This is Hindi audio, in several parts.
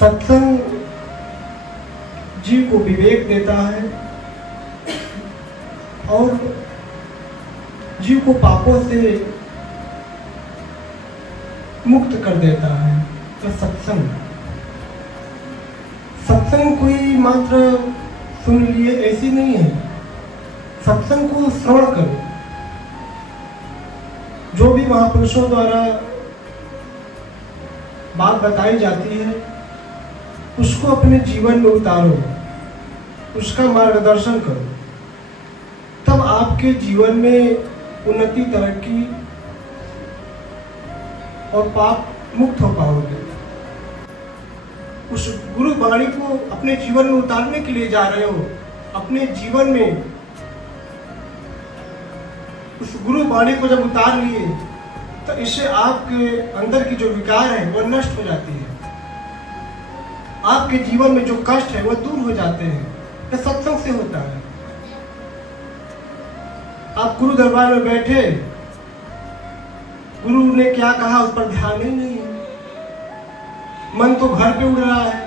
सत्संग जीव को विवेक देता है और जीव को पापों से मुक्त कर देता है। तो सत्संग कोई मात्र सुन लिए ऐसी नहीं है। सत्संग को श्रवण करो। जो भी महापुरुषों द्वारा बात बताई जाती है उसको अपने जीवन में उतारो, उसका मार्गदर्शन करो, तब आपके जीवन में उन्नति, तरक्की और पाप मुक्त हो पाओगे। उस गुरु वाणी को अपने जीवन में उतारने के लिए जा रहे हो। अपने जीवन में उस गुरु वाणी को जब उतार लिए तो इससे आपके अंदर की जो विकार है वो नष्ट हो जाती है। आपके जीवन में जो कष्ट है वो दूर हो जाते हैं। यह सत्संग से होता है। आप गुरु दरबार में बैठे, गुरु ने क्या कहा उस पर ध्यान ही नहीं है। मन तो घर पे उड़ रहा है,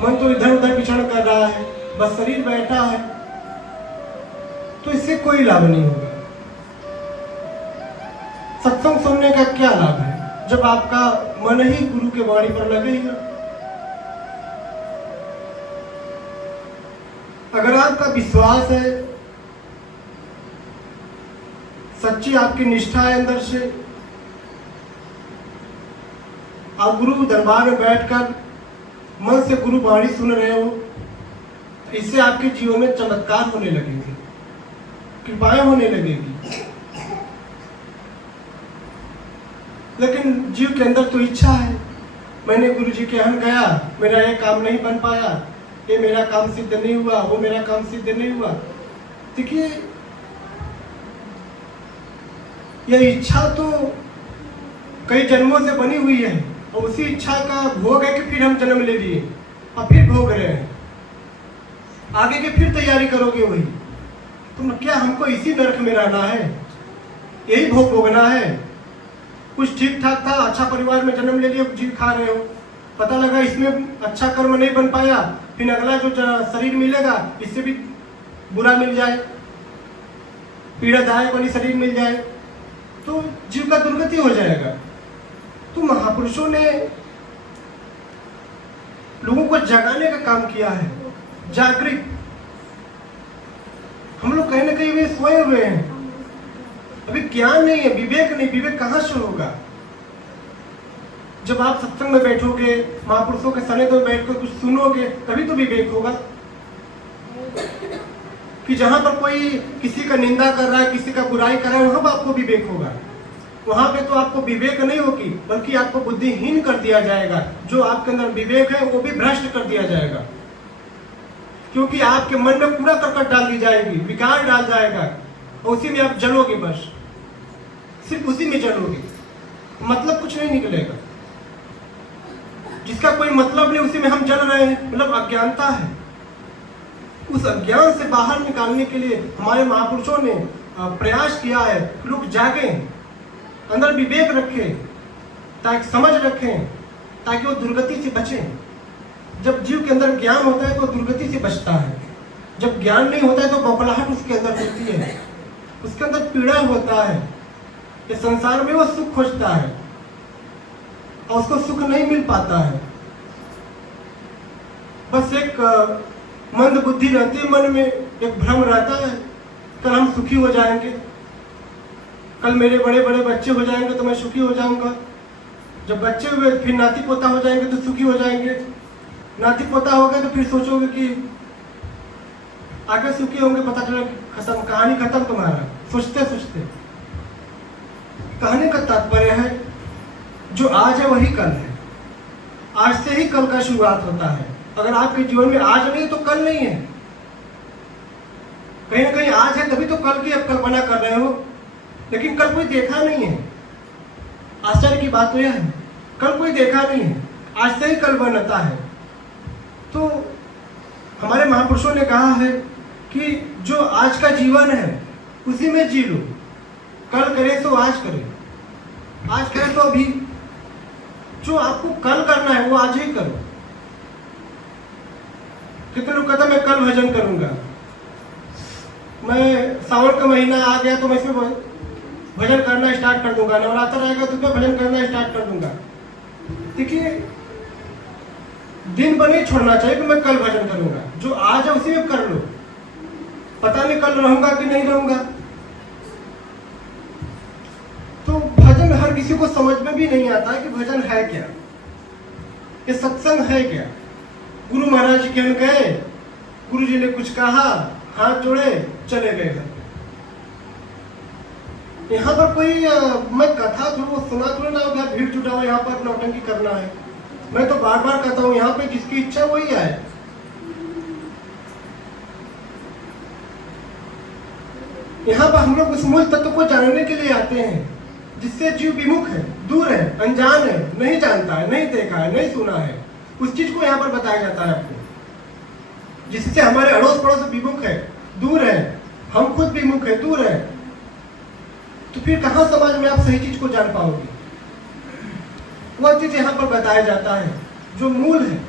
मन तो इधर उधर विचरण कर रहा है, बस शरीर बैठा है, तो इससे कोई लाभ नहीं होगा। सत्संग सुनने का क्या लाभ है जब आपका मन ही गुरु के वाणी पर लगेगा। अगर आपका विश्वास है, सच्ची आपकी निष्ठा है अंदर से, आप गुरु दरबार में बैठकर मन से गुरु वाणी सुन रहे हो, तो इससे आपके जीवन में चमत्कार होने लगेंगे, कृपाएं होने लगेगी। लेकिन जीव के अंदर तो इच्छा है, मैंने गुरु जी के यहाँ गया, मेरा ये काम नहीं बन पाया, ये मेरा काम सिद्ध नहीं हुआ, वो मेरा काम सिद्ध नहीं हुआ। देखिए, यह इच्छा तो कई जन्मों से बनी हुई है और उसी इच्छा का भोग है कि फिर हम जन्म ले लिए और फिर भोग रहे हैं। आगे की फिर तैयारी करोगे वही। तुम क्या हमको इसी नरक में रहना है, यही भोग भोगना है? कुछ ठीक ठाक था, अच्छा परिवार में जन्म ले लिया, जीव खा रहे हो, पता लगा इसमें अच्छा कर्म नहीं बन पाया, फिर अगला जो शरीर मिलेगा इससे भी बुरा मिल जाए, पीड़ादायक वाली शरीर मिल जाए, तो जीव का दुर्गति हो जाएगा। तो महापुरुषों ने लोगों को जगाने का काम किया है, जागृत। हम लोग कहीं ना कहीं वे सोए हुए हैं, अभी ज्ञान नहीं है, विवेक नहीं। विवेक कहाँ से होगा? जब आप सत्संग में बैठोगे, महापुरुषों के सनिध में बैठकर कुछ सुनोगे, तभी तो विवेक होगा। कि जहां पर कोई किसी का निंदा कर रहा है, किसी का बुराई कर रहा है, वहां पर आपको विवेक होगा। वहां पे तो आपको विवेक नहीं होगी, बल्कि आपको बुद्धिहीन कर दिया जाएगा। जो आपके अंदर विवेक है वो भी भ्रष्ट कर दिया जाएगा, क्योंकि आपके मन में कूड़ा करकट डाल दी जाएगी, विकार डाल जाएगा, और उसी में आप जलोगे। बस सिर्फ उसी में जलोगे, मतलब कुछ नहीं निकलेगा। जिसका कोई मतलब नहीं उसी में हम जल रहे हैं, मतलब अज्ञानता है। उस अज्ञान से बाहर निकालने के लिए हमारे महापुरुषों ने प्रयास किया है। लोग जागे, अंदर विवेक रखें, ताकि समझ रखें, ताकि वो दुर्गति से बचें। जब जीव के अंदर ज्ञान होता है तो दुर्गति से बचता है। जब ज्ञान नहीं होता है तो बौखलाहट उसके अंदर होती है, उसके अंदर पीड़ा होता है। इस संसार में वो सुख खोजता है और उसको सुख नहीं मिल पाता है। बस एक मंद बुद्धि रहती है मन में, एक भ्रम रहता है, कल हम सुखी हो जाएंगे, कल मेरे बड़े बड़े बच्चे हो जाएंगे तो मैं सुखी हो जाऊंगा। जब बच्चे हुए फिर नाती पोता हो जाएंगे तो सुखी हो जाएंगे। नाती पोता हो गए तो फिर सोचोगे कि आगे सुखी होंगे, पता चला खत्म, कहानी खत्म तुम्हारा। सोचते सोचते कहने का तात्पर्य है, जो आज है वही कल है। आज से ही कल का शुरुआत होता है। अगर आपके जीवन में आज नहीं तो कल नहीं है। कहीं ना कहीं आज है तभी तो कल की आप कल्पना कर रहे हो, लेकिन कल कोई देखा नहीं है। आश्चर्य की बात तो यह है, कल कोई देखा नहीं है, आज से ही कल बनता है। तो हमारे महापुरुषों ने कहा है कि जो आज का जीवन है उसी में जी लो। कल करे तो आज करे, आज करे तो अभी। जो आपको कल करना है वो आज ही करो। कितने लोग कहते हैं मैं कल भजन करूंगा, मैं सावन का महीना आ गया तो मैं इसमें भजन करना स्टार्ट कर दूंगा, नवरात्र आएगा तो मैं भजन करना स्टार्ट कर दूंगा। देखिए, दिन पर नहीं छोड़ना चाहिए कि मैं कल भजन करूंगा, जो आज है उसी में कर लो, पता नहीं कल रहूंगा कि नहीं रहूंगा। तो भजन हर किसी को समझ में भी नहीं आता कि भजन है क्या, ये सत्संग है क्या। गुरु महाराज जी के गए, गुरु जी ने कुछ कहा, हाथ जोड़े, चले गए घर। यहाँ पर कोई मैं कथा सुना थोड़ा ना हो गया, भीड़ जुटा हो यहाँ पर नौटंकी करना है। मैं तो बार बार कहता हूँ, यहाँ पे जिसकी इच्छा वही आए। यहाँ पर हम लोग उस मूल तत्व को जानने के लिए आते हैं जिससे जीव विमुख है, दूर है, अनजान है, नहीं जानता है, नहीं देखा है, नहीं सुना है, उस चीज को यहाँ पर बताया जाता है आपको, जिससे हमारे अड़ोस पड़ोस विमुख है, दूर है, हम खुद विमुख है, दूर है। तो फिर कहाँ समाज में आप सही चीज को जान पाओगे? वह चीज यहाँ पर बताया जाता है जो मूल है।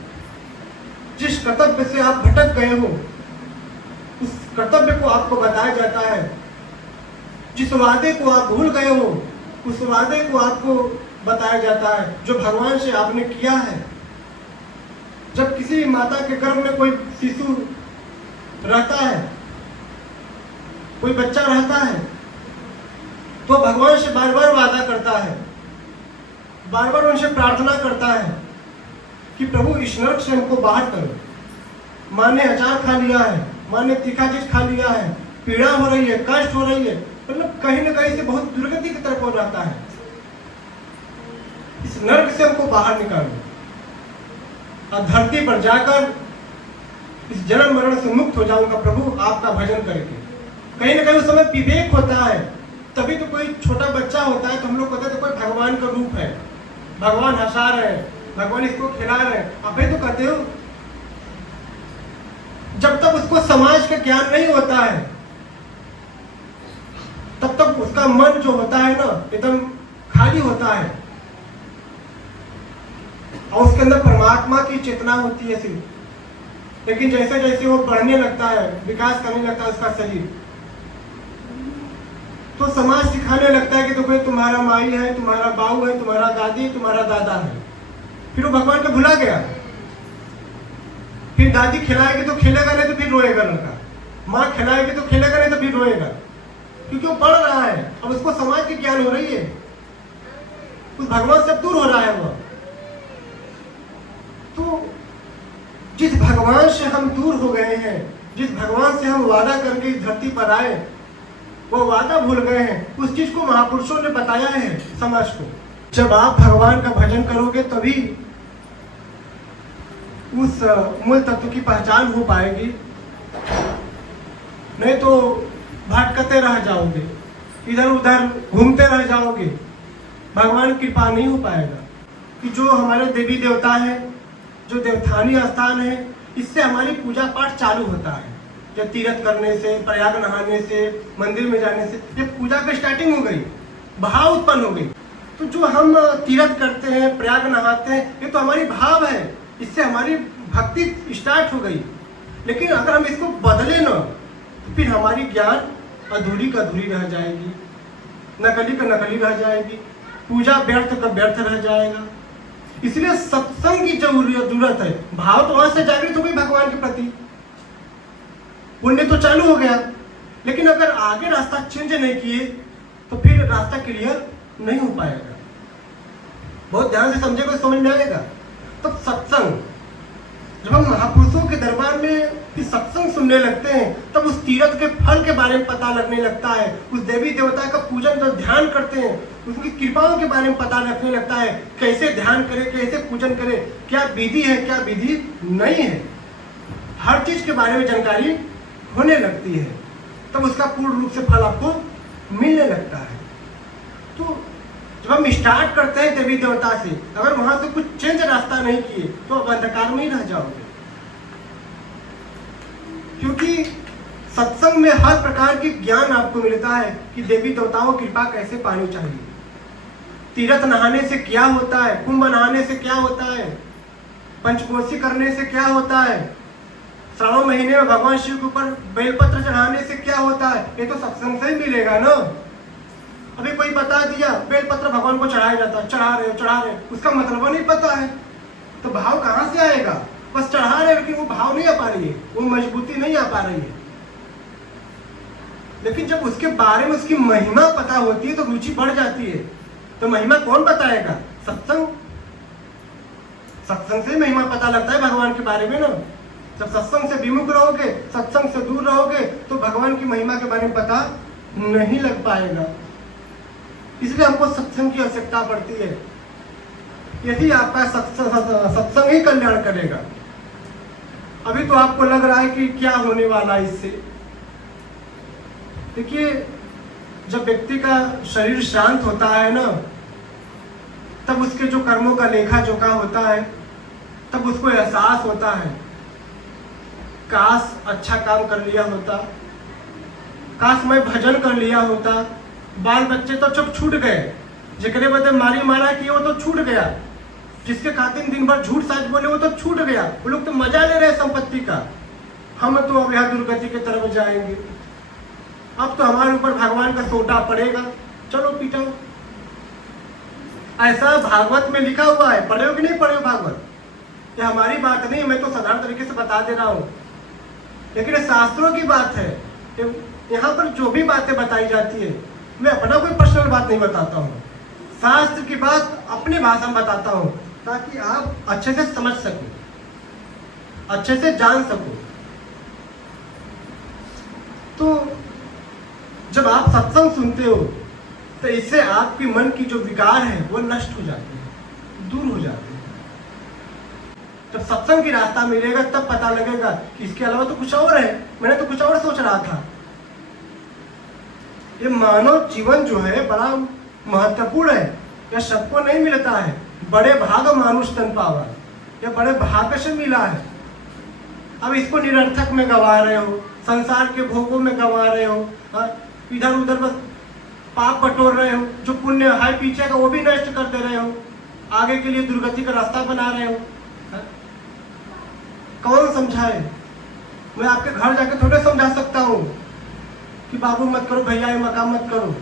जिस कर्तव्य से आप भटक गए हो उस कर्तव्य को आपको बताया जाता है। जिस वादे को आप भूल गए हो उस वादे को आपको बताया जाता है जो भगवान से आपने किया है। जब किसी माता के गर्भ में कोई शिशु रहता है, कोई बच्चा रहता है, तो भगवान से बार बार वादा करता है, बार बार उनसे प्रार्थना करता है कि प्रभु इस नरक से हमको बाहर करो। माँ ने अचार खा लिया है, माँ ने तीखा चीज खा लिया है, पीड़ा हो रही है, कष्ट हो रही है, मतलब कहीं ना कहीं से बहुत दुर्गति की तरफ हो जाता है। इस नरक से हमको बाहर निकालो और धरती पर जाकर इस जन्म मरण से मुक्त हो जाऊंगा प्रभु आपका भजन करके। कहीं ना कहीं उस समय विवेक होता है, तभी तो कोई छोटा बच्चा होता है तो हम लोग कहते हैं तो कोई भगवान का रूप है, भगवान हंसा रहे हैं, भगवान इसको खिला रहे हैं, आप ही तो कहते हो। जब तक उसको समाज का ज्ञान नहीं होता है तब तक उसका मन जो होता है ना एकदम खाली होता है और उसके अंदर परमात्मा की चेतना होती है सिर्फ। लेकिन जैसे जैसे वो बढ़ने लगता है, विकास करने लगता है उसका शरीर, तो समाज सिखाने लगता है कि तो भाई तुम्हारा माई है, तुम्हारा बाऊ है, तुम्हारा दादी, तुम्हारा दादा है। फिर वो भगवान को भुला गया। फिर दादी खिलाएगी तो खेलेगा, नहीं तो फिर रोएगा लड़का। माँ खिलाएगी तो खेलेगा, नहीं तो फिर रोएगा, क्योंकि वो पढ़ रहा है। अब उसको समाज की ज्ञान हो रही है, उस भगवान से दूर हो रहा है वो। तो जिस भगवान से हम दूर हो गए हैं, जिस भगवान से हम वादा करके इस धरती पर आए, वो वादा भूल गए हैं। उस चीज को महापुरुषों ने बताया है समाज को। जब आप भगवान का भजन करोगे तभी उस मूल तत्व की पहचान हो पाएगी, नहीं तो भटकते रह जाओगे, इधर उधर घूमते रह जाओगे, भगवान की कृपा नहीं हो पाएगा। कि जो हमारे देवी देवता है, जो देवथानी स्थान है, इससे हमारी पूजा पाठ चालू होता है। जब तीर्थ करने से, प्रयाग नहाने से, मंदिर में जाने से, ये पूजा की स्टार्टिंग हो गई, भाव उत्पन्न हो गई। तो जो हम तीर्थ करते हैं, प्रयाग नहाते हैं, ये तो हमारी भाव है, इससे हमारी भक्ति स्टार्ट हो गई। लेकिन अगर हम इसको बदले ना तो फिर हमारी ज्ञान अधूरी का अधूरी रह जाएगी, नकली का नकली रह जाएगी, पूजा व्यर्थ का व्यर्थ रह जाएगा। इसलिए सत्संग की जरूरत है। भाव तो वहां से जागृत हो गई भगवान के प्रति, पुण्य तो चालू हो गया, लेकिन अगर आगे रास्ता चेंज नहीं किए तो फिर रास्ता क्लियर नहीं हो पाएगा। बहुत ध्यान से समझेगा, समझ में आएगा। तब सत्संग, जब हम महापुरुषों के दरबार में इस सत्संग सुनने लगते हैं तब उस तीर्थ के फल के बारे में पता लगने लगता है। उस देवी देवता का पूजन जब ध्यान करते हैं, उनकी कृपाओं के बारे में पता लगने लगता है, कैसे ध्यान करें, कैसे पूजन करें, क्या विधि है, क्या विधि नहीं है, हर चीज के बारे में जानकारी होने लगती है। तब उसका पूर्ण रूप से फल आपको मिलने लगता है। तो जब हम स्टार्ट करते हैं देवी देवता से, अगर वहां से कुछ चेंज रास्ता नहीं किए तो आप अंधकार में ही रह जाओगे। क्योंकि सत्संग में हर प्रकार की ज्ञान आपको मिलता है कि देवी देवताओं की कृपा कैसे पानी चाहिए, तीर्थ नहाने से क्या होता है, कुंभ नहाने से क्या होता है, पंचकोशी करने से क्या होता है, श्रावण महीने में भगवान शिव के ऊपर बेलपत्र चढ़ाने से क्या होता है? ये तो सत्संग से ही मिलेगा ना। अभी कोई बता दिया बेलपत्र भगवान को चढ़ाया जाता है, चढ़ा रहे, उसका मतलब नहीं पता है, तो भाव कहाँ से आएगा? बस चढ़ा रहे, लेकिन वो भाव नहीं आ पा रही है, वो मजबूती नहीं आ पा रही है। लेकिन जब उसके बारे में उसकी महिमा पता होती है तो रुचि बढ़ जाती है। तो महिमा कौन बताएगा? सत्संग। सत्संग से महिमा पता लगता है भगवान के बारे में ना। जब सत्संग से विमुख रहोगे, सत्संग से दूर रहोगे, तो भगवान की महिमा के बारे में पता नहीं लग पाएगा। इसलिए हमको सत्संग की आवश्यकता पड़ती है। यदि आपका सत्संग ही कल्याण करेगा। अभी तो आपको लग रहा है कि क्या होने वाला है इससे। देखिए, जब व्यक्ति का शरीर शांत होता है ना, तब उसके जो कर्मों का लेखा जोखा होता है, तब उसको एहसास होता है, काश अच्छा काम कर लिया होता, काश मैं भजन कर लिया होता। बाल बच्चे तो चुप छूट गए, जिकरे बदे मारी मारा किए वो तो छूट गया, जिसके खातिर दिन भर झूठ साच बोले वो तो छूट गया। वो लोग तो मजा ले रहे संपत्ति का। हम तो अब यहाँ दुर्गति की तरफ जाएंगे। अब तो हमारे ऊपर भगवान का सोटा पड़ेगा, चलो पीटाओ। ऐसा भागवत में लिखा हुआ है। पढ़े हो कि नहीं पढ़े हो भागवत? ये हमारी बात नहीं, मैं तो साधारण तरीके से बता दे रहा हूँ, लेकिन ये शास्त्रों की बात है। यहाँ पर जो भी बातें बताई जाती है, मैं अपना कोई पर्सनल बात नहीं बताता हूँ, शास्त्र की बात अपनी भाषा में बताता हूँ, ताकि आप अच्छे से समझ सको, अच्छे से जान सको। तो जब आप सत्संग सुनते हो तो इससे आपके मन की जो विकार है वो नष्ट हो जाते हैं, दूर हो जाते हैं। जब सत्संग की रास्ता मिलेगा तब पता लगेगा कि इसके अलावा तो कुछ और है, मैंने तो कुछ और सोच रहा था। ये मानव जीवन जो है बड़ा महत्वपूर्ण है, यह सबको नहीं मिलता है। बड़े भाग मानुष तन पावा, यह बड़े भाग्य से मिला है। अब इसको निरर्थक में गंवा रहे हो, संसार के भोगों में गंवा रहे हो, इधर उधर बस पाप बटोर रहे हो, जो पुण्य है पीछे का वो भी नष्ट कर दे रहे हो, आगे के लिए दुर्गति का रास्ता बना रहे हो। कौन समझाए? मैं आपके घर जाके थोड़े समझा सकता हूँ कि बाबू मत करो, भैया ये मकाम मत करो।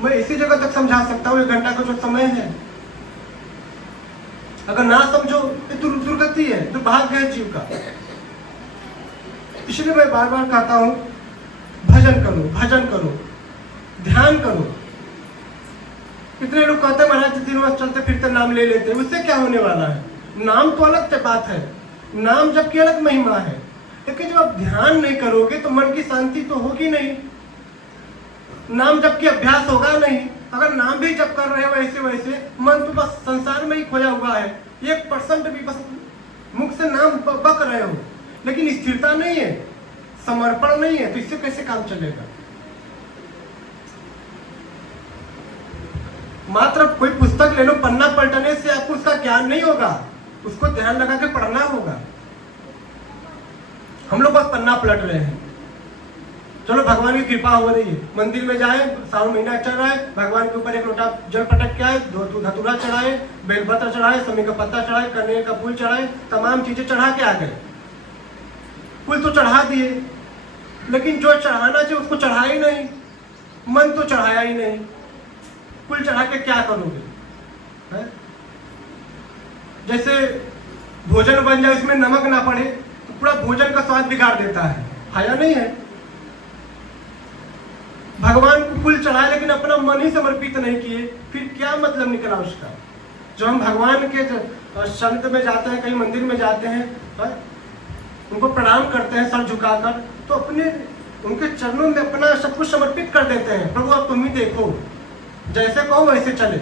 मैं इसी जगह तक समझा सकता हूँ, 1 घंटा का जो समय है। अगर ना समझो ये दुर्गति है, दुर्भाग्य है जीव का। इसलिए मैं बार बार कहता हूँ, भजन करो, भजन करो, ध्यान करो। कितने लोग कहते हैं महाराज दिन में चलते फिरते नाम ले लेते हैं, उससे क्या होने वाला है? नाम तो अलग बात है, नाम जबकि अलग महिमा है, लेकिन जब आप ध्यान नहीं करोगे तो मन की शांति तो होगी नहीं। नाम जबकि अभ्यास होगा नहीं। अगर नाम भी जब कर रहे हो वैसे वैसे, मन तो बस संसार में ही खोया हुआ है। 1% भी बस मुख से नाम बक रहे हो, लेकिन स्थिरता नहीं है, समर्पण नहीं है, तो इससे कैसे काम चलेगा? मात्र कोई पुस्तक ले लो, पन्ना पलटने से आपको उसका ज्ञान नहीं होगा, उसको ध्यान लगा के पढ़ना होगा। हम लोग बस पन्ना पलट रहे हैं। चलो भगवान की कृपा हो रही है, मंदिर में जाए, सावन महीना चल रहा है, भगवान के ऊपर 1 लोटा जल पटक के आए, धतूरा चढ़ाए, बेलपत्र चढ़ाए, समी का पत्ता चढ़ाए, कनेर का फूल चढ़ाए, तमाम चीजें चढ़ा के आ गए। फूल तो चढ़ा दिए, लेकिन जो चढ़ाना चाहिए उसको चढ़ा ही नहीं, मन तो चढ़ाया ही नहीं। फूल चढ़ा के क्या करोगे? है? जैसे भोजन बन जाए, इसमें नमक ना पड़े तो पूरा भोजन का स्वाद बिगाड़ देता है या नहीं है? भगवान को फूल चढ़ाए लेकिन अपना मन ही समर्पित नहीं किए, फिर क्या मतलब निकला उसका? जो हम भगवान के संत में जाते हैं, कहीं मंदिर में जाते हैं, उनको प्रणाम करते हैं सर झुकाकर, तो अपने उनके चरणों में अपना सब कुछ समर्पित कर देते हैं। प्रभु आप तुम ही देखो, जैसे कहो वैसे चले।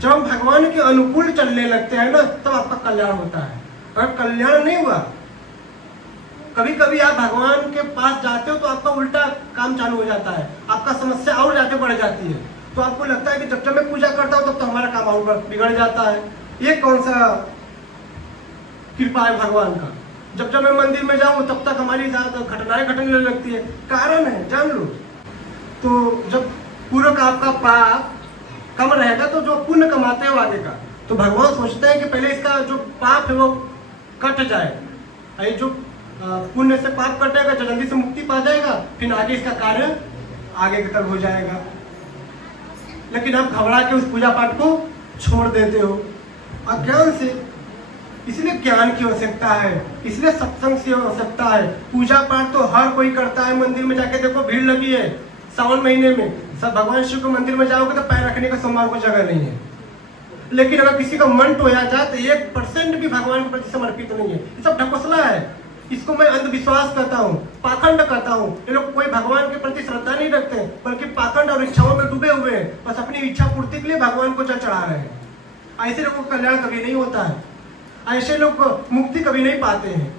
जब हम भगवान के अनुकूल चलने लगते हैं ना, तब आपका कल्याण होता है। अगर कल्याण नहीं हुआ, कभी कभी आप भगवान के पास जाते हो तो आपका उल्टा काम चालू हो जाता है, आपका समस्या और ज्यादा बढ़ जाती है। तो आपको लगता है कि जब मैं पूजा करता हूँ तब तो हमारा काम और बिगड़ जाता है। ये कौन सा कृपा है भगवान का? जब मैं मंदिर में जाऊँ तब तक हमारी घटनाएं घटने लगती है। कारण है, जान लो। तो जब पूर्व का आपका पाप कम रहेगा तो जो पुण्य कमाते हो आगे का, तो भगवान सोचते हैं कि पहले इसका जो पाप है वो कट जाए, ये जो पुण्य से पाप कटेगा, जल्दी से मुक्ति पा जाएगा, फिर आगे इसका कार्य आगे की तरफ हो जाएगा। लेकिन आप घबरा के उस पूजा पाठ को छोड़ देते हो अज्ञान से। इसलिए ज्ञान की आवश्यकता है, इसलिए सत्संग की आवश्यकता है। पूजा पाठ तो हर कोई करता है। मंदिर में जाके देखो, भीड़ लगी है सावन महीने में। सब भगवान शिव के मंदिर में जाओगे तो पैर रखने का सोमवार को जगह नहीं है। लेकिन अगर किसी का मन टोया जाए तो 1% भी भगवान के प्रति समर्पित नहीं है। ये सब ढकोसला है। इसको मैं अंधविश्वास कहता हूँ, पाखंड कहता हूँ। ये लोग कोई भगवान के प्रति श्रद्धा नहीं रखते, बल्कि पाखंड और इच्छाओं में डूबे हुए हैं। बस अपनी इच्छा पूर्ति के लिए भगवान को जल चढ़ा रहे हैं। ऐसे लोगों का कल्याण कभी नहीं होता है। ऐसे लोग मुक्ति कभी नहीं पाते हैं।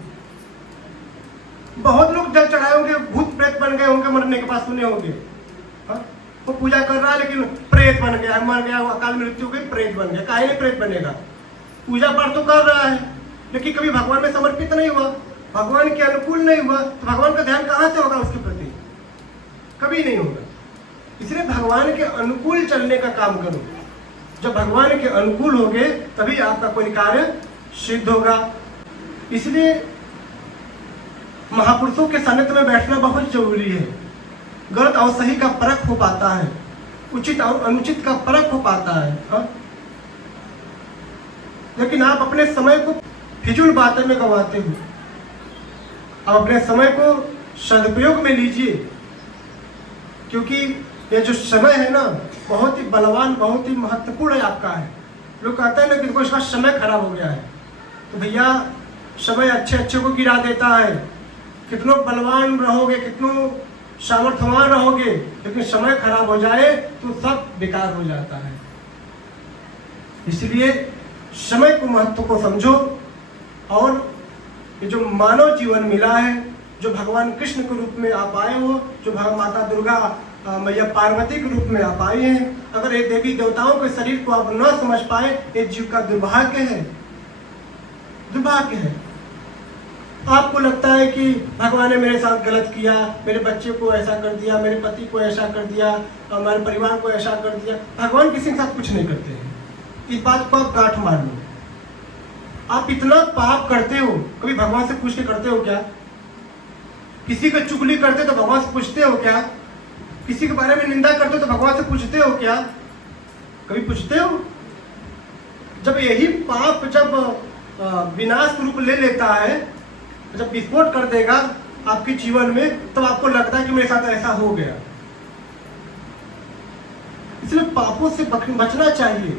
बहुत लोग जल चढ़ाए होंगे, भूत प्रेत बन गए होंगे, मरने के बाद सुने होंगे। वो पूजा कर रहा है लेकिन प्रेत बन गया, मर गया, अकाल मृत्यु हो गई, प्रेत बन गया। काहे नहीं प्रेत बनेगा? पूजा पाठ तो कर रहा है लेकिन कभी भगवान में समर्पित नहीं हुआ, भगवान के अनुकूल नहीं हुआ, तो भगवान का ध्यान कहां से होगा उसके प्रति? कभी नहीं होगा। इसलिए भगवान के अनुकूल चलने का काम करो। जब भगवान के अनुकूल होगे तभी आपका कोई कार्य सिद्ध होगा। इसलिए महापुरुषों के सानिध्य में बैठना बहुत जरूरी है। गलत और सही का परख हो पाता है, उचित और अनुचित का परख हो पाता है। हाँ? लेकिन आप अपने समय को फिजूल बातें में गंवाते हो। आप अपने समय को सदुपयोग में लीजिए, क्योंकि ये जो समय है ना, बहुत ही बलवान, बहुत ही महत्वपूर्ण है आपका है। लोग कहते हैं ना कि देखो इसका समय खराब हो गया है, तो भैया समय अच्छे अच्छे को गिरा देता है। कितनों बलवान रहोगे, कितनों सामर्थ्यवान रहोगे, लेकिन समय खराब हो जाए तो सब बेकार हो जाता है। इसलिए समय को महत्व को समझो। और ये जो मानव जीवन मिला है, जो भगवान कृष्ण के रूप में आप आए हो, जो माता दुर्गा मैया पार्वती के रूप में आप आए हैं, अगर ये देवी देवताओं के शरीर को आप न समझ पाए, ये जीव का दुर्भाग्य है, दुर्भाग्य है। आपको लगता है कि भगवान ने मेरे साथ गलत किया, मेरे बच्चे को ऐसा कर दिया, मेरे पति को ऐसा कर दिया, हमारे परिवार को ऐसा कर दिया। भगवान किसी के साथ कुछ नहीं करते हैं। इस बात को आप गांठ मार लो। आप इतना पाप करते हो, कभी भगवान से पूछ के करते हो क्या? किसी का चुगली करते तो भगवान से पूछते हो क्या? किसी के बारे में निंदा करते हो तो भगवान से पूछते हो क्या? कभी पूछते हो? जब यही पाप जब विनाश रूप ले लेता है, जब विस्फोट कर देगा आपके जीवन में, तब आपको लगता है कि मेरे साथ ऐसा हो गया। इसलिए पापों से बचना चाहिए।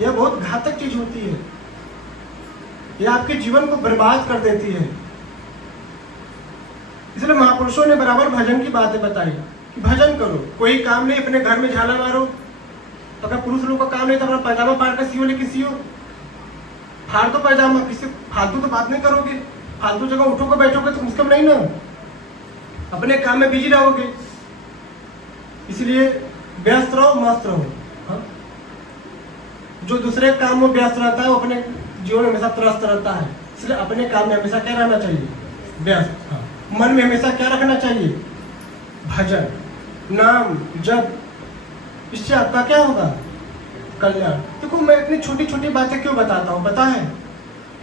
यह बहुत घातक चीज होती है, यह आपके जीवन को बर्बाद कर देती है। इसलिए महापुरुषों ने बराबर भजन की बातें बताई कि भजन करो, कोई काम नहीं, अपने घर में झाला मारो। अगर पुरुष लोग का काम नहीं तो अपना पैजामा फाड़ कर सियो, लेकिन सियो, फाड़ दो पैजामा। किसी फालतू तो बात नहीं करोगे, फालतू जगह उठोगे बैठोगे तो मुश्किल नहीं ना, अपने काम में बिजी रहोगे। इसलिए व्यस्त रहो, मस्त रहो। हाँ? जो दूसरे काम में व्यस्त रहता है वो अपने जीवन में हमेशा त्रस्त रहता है। इसलिए अपने काम में हमेशा क्या रहना चाहिए? व्यस्त। हाँ? मन में हमेशा क्या रखना चाहिए? भजन, नाम, जप। इससे आपका क्या होगा? कल्याण। देखो मैं इतनी छोटी छोटी बातें क्यों बताता हूँ पता है?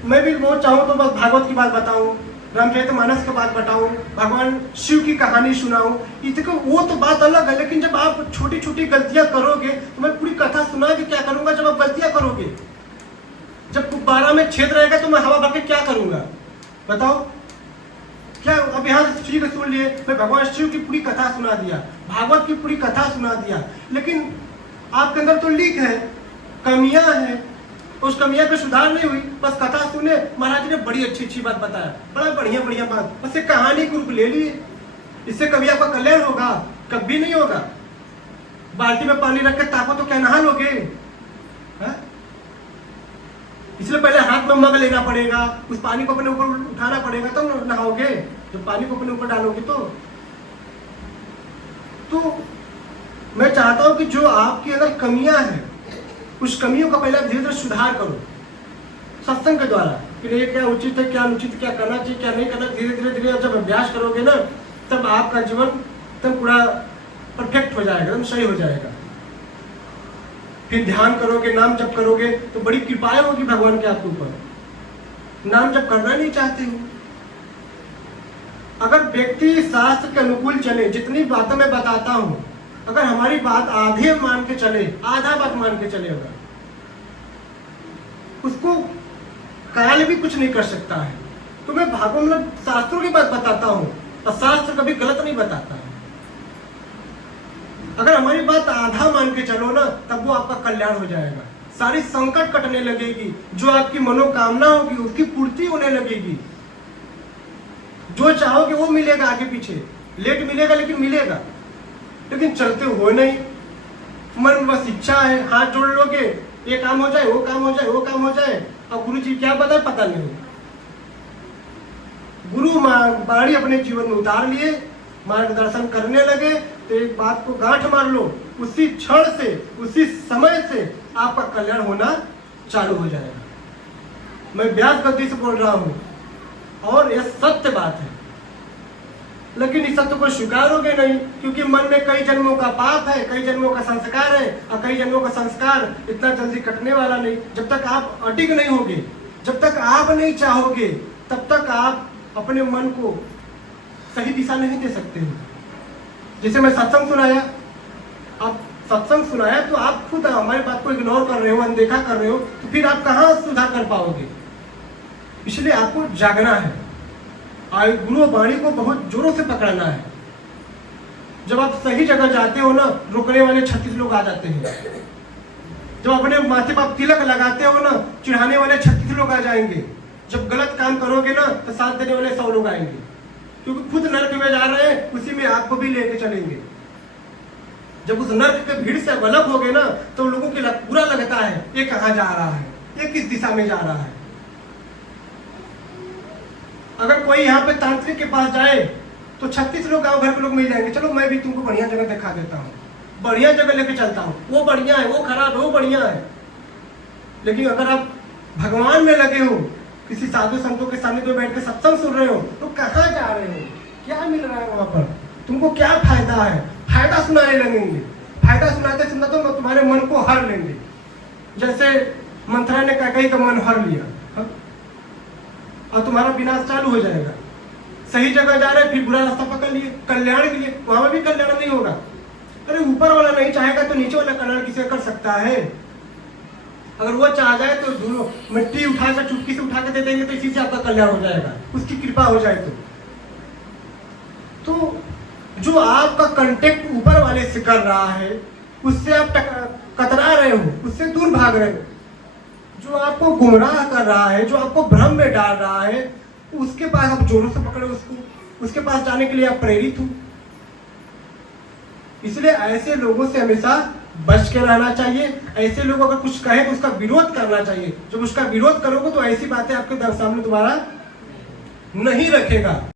मैं भी वो चाहूँ तो बस भागवत की बात बताऊँ, रामचरितमानस की बात बताऊँ, भगवान शिव की कहानी सुनाऊँ। देखो वो तो बात अलग है, लेकिन जब आप छोटी छोटी गलतियां करोगे तो मैं पूरी कथा सुना के क्या करूंगा? जब आप गलतियां करोगे, जब गुब्बारा में छेद रहेगा तो मैं हवा भर के क्या करूंगा? बताओ क्या? अब यहाँ ठीक है, सुन लिए, मैं भगवान शिव की पूरी कथा सुना दिया, भागवत की पूरी कथा सुना दिया, लेकिन आपके अंदर तो लीक है, कमियां हैं, उस कमियां पे सुधार नहीं हुई। बस कथा सुने, महाराज ने बड़ी अच्छी अच्छी बात बताया, बड़ा बढ़िया बढ़िया बात, बस एक कहानी के रूप ले लिए। इससे कभी आपका कल्याण होगा? कभी नहीं होगा। बाल्टी में पानी रख के ताको तो क्या नहा लोगे? इसलिए पहले हाथ में मग लेना पड़ेगा, उस पानी को अपने ऊपर उठाना पड़ेगा तब तो नहाओगे। जब पानी को अपने ऊपर डालोगे तो मैं चाहता हूं कि जो आपके अंदर कमियां हैं, उस कमियों का पहले धीरे धीरे सुधार करो सत्संग के द्वारा, कि ये क्या उचित है, क्या अनुचित, क्या करना चाहिए, क्या नहीं करना। धीरे धीरे धीरे जब अभ्यास करोगे ना, तब आपका जीवन एकदम पूरा परफेक्ट हो जाएगा, एकदम सही हो जाएगा। फिर ध्यान करोगे, नाम जप करोगे तो बड़ी कृपाएं होगी भगवान के आपके ऊपर। नाम जप करना नहीं चाहते हो, अगर व्यक्ति शास्त्र के अनुकूल चले, जितनी बातें मैं बताता हूं, अगर हमारी बात आधे मान के चले, आधा बात मान के चले, अगर उसको काल भी कुछ नहीं कर सकता है। तो मैं मतलब शास्त्रों की बात बताता हूं, और शास्त्र कभी गलत नहीं बताता है। अगर हमारी बात आधा मान के चलो ना, तब वो आपका कल्याण हो जाएगा। सारी संकट कटने लगेगी, जो आपकी मनोकामना होगी उसकी पूर्ति होने लगेगी, जो चाहोगे वो मिलेगा। आगे पीछे लेट मिलेगा लेकिन मिलेगा, लेकिन चलते हो नहीं। मन में बस इच्छा है, हाथ जोड़ लोगे, ये काम हो जाए, वो काम हो जाए, वो काम हो जाए। अब गुरु जी क्या बताए पता नहीं। गुरु बाणी अपने जीवन में उतार लिए, मार्गदर्शन करने लगे, तो एक बात को गांठ मार लो, उसी क्षण से, उसी समय से आपका कल्याण होना चालू हो जाएगा। मैं व्यास गद्दी से बोल रहा हूं, और यह सत्य बात है। लेकिन इस सत्य को स्वीकारोगे नहीं, क्योंकि मन में कई जन्मों का पाप है, कई जन्मों का संस्कार है, और कई जन्मों का संस्कार इतना जल्दी कटने वाला नहीं। जब तक आप अडिग नहीं होगे, जब तक आप नहीं चाहोगे, तब तक आप अपने मन को सही दिशा नहीं दे सकते हो। जैसे मैं सत्संग सुनाया, आप सत्संग सुनाया तो आप खुद हमारी बात को इग्नोर कर रहे हो, अनदेखा कर रहे हो, तो फिर आप कहाँ सुधार कर पाओगे। इसलिए आपको जागना है, और गुरु वाणी को बहुत जोरों से पकड़ना है। जब आप सही जगह जाते हो ना, रुकने वाले 36 लोग आ जाते हैं। जब अपने माथे पर तिलक लगाते हो ना, चिढ़ाने वाले 36 लोग आ जाएंगे। जब गलत काम करोगे ना, तो साथ देने वाले 100 लोग आएंगे, क्योंकि खुद नर्क में जा रहे हैं, उसी में आपको भी लेके चलेंगे। जब उस नर्क के भीड़ से अलग होगे ना, तो लोगों को बुरा लगता है, ये कहाँ जा रहा है, ये किस दिशा में जा रहा है। अगर कोई यहाँ पे तांत्रिक के पास जाए तो 36 लोग गांव भर के लोग मिल जाएंगे, चलो मैं भी तुमको बढ़िया जगह दिखा देता हूँ, बढ़िया जगह लेके चलता हूँ, वो बढ़िया है, वो खराब है, वो बढ़िया है। लेकिन अगर आप भगवान में लगे हो, किसी साधु संतों के सामने में बैठ के सत्संग सुन रहे हो, तो कहाँ जा रहे हो, क्या मिल रहा है वहां पर, तुमको क्या फायदा है। फायदा सुनाने लगेंगे, फायदा सुनाते सुनाते तो तुम्हारे मन को हर लेंगे। जैसे मंथरा ने कैकेयी का मन हर लिया, और तुम्हारा विनाश चालू हो जाएगा। सही जगह जा रहे, फिर बुरा रास्ता पकड़ लिए कल्याण के लिए, वहां भी कल्याण नहीं होगा। अरे ऊपर वाला नहीं चाहेगा तो नीचे वाला कल्याण किसे कर सकता है। अगर वो चाह जाए तो मिट्टी उठाकर चुटकी से उठा के दे देंगे, तो इसी से आपका कल्याण हो जाएगा, उसकी कृपा हो जाए तो जो आपका कांटेक्ट ऊपर वाले से कर रहा है, उससे आप कतरा रहे हो, उससे दूर भाग रहे हो। जो आपको गुमराह कर रहा है, जो आपको भ्रम में डाल रहा है, उसके पास आप जोरों से पकड़े उसको, उसके पास जाने के लिए आप प्रेरित हो। इसलिए ऐसे लोगों से हमेशा बच के रहना चाहिए। ऐसे लोग अगर कुछ कहे तो उसका विरोध करना चाहिए। जब उसका विरोध करोगे तो ऐसी बातें आपके सामने दोबारा नहीं रखेगा।